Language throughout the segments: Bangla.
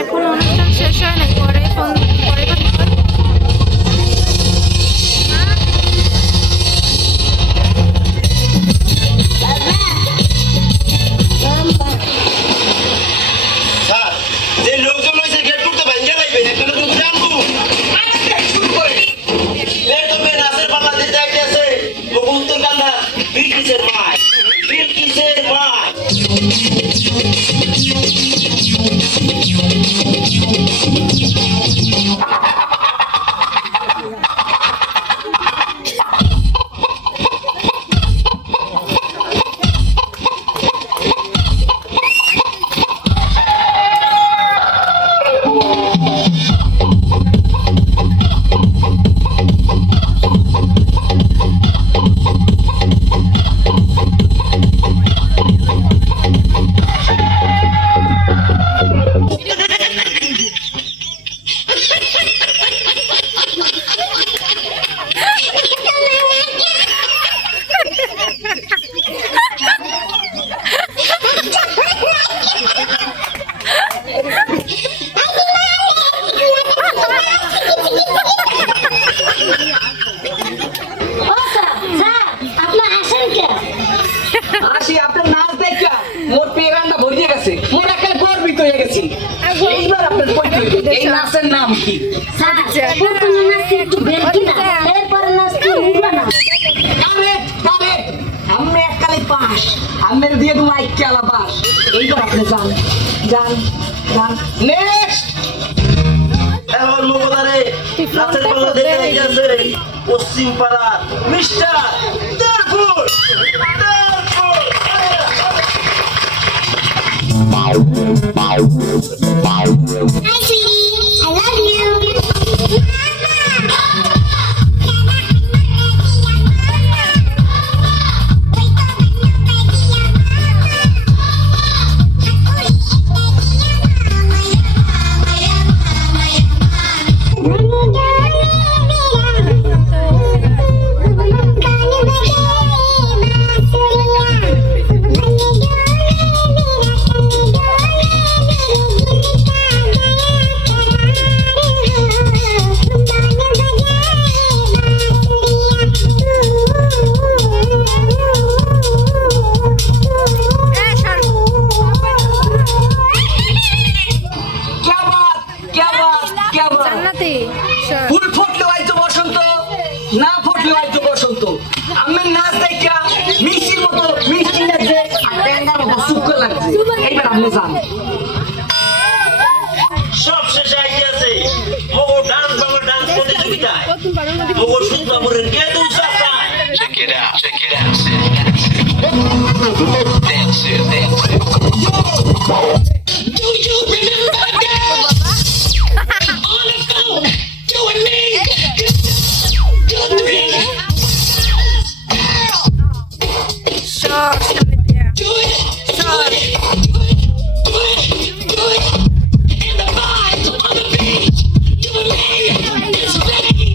এখন অনুষ্ঠান শেষ হয় নাই, পরে ফোন পরে নাম কি? আমি এককালে পাস, আমি দিয়ে দেবো আইকেলা পাস। এইবার আপনি যান যান যান। নেক্সট এখন মুখদারে রাতের বেলা দেখে গেছে পশ্চিম পাড়া mister Tarpur Hi, sweetie. I love you. ফুল ফুটলে হয়তো বসন্ত, না ফুটলে হয়তো বসন্ত। আমের নাচ দেখা মিষ্টির মতো মিষ্টি লাগছে, আর ট্যাঙ্গার মতো শুক্র লাগছে। এইবার আপনি যান। সব শেষে আইয়াছে মগো ডান্স বাংলা ডান্স প্রতিযোগিতায় মগো সুন্দরপুরের গেদু চাচা। Check it out, check it out. Dance it, dance it. Do you remember that? On the phone, you and me. Sure. Do it, do it, do it, do it. And the vibes on the beach, you and me. It's ready.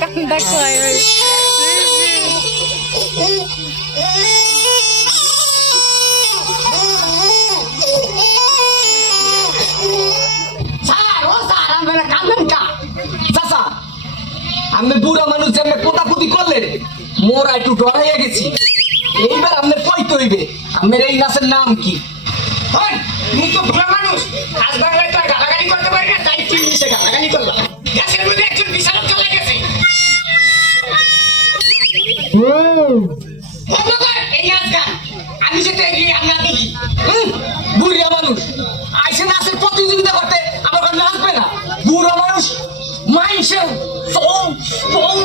Kander kaya. আমি বুড়া মানুষ যে কোতাকুতি করলেন মোরা একটু ডরাইয়া গেছি। এইবার আপনার কইতে হইবে আমার এই নাচের নাম কি? তুমি তো বুড়া মানুষ, আজ বাংলায় তো গালাগালি করতে পারি না, তাই তুই মিশে গালাগালি করলাম। গ্যাসের মধ্যে একজন বিশাল চলে গেছে। এই নাচ গান আমি যেতে এগিয়ে আমরা দেখি। বুড়িয়া মানুষ আইসে নাচের প্রতিযোগিতা করতে আমার নাচবে না? বুড়ো মাইনসে চল চল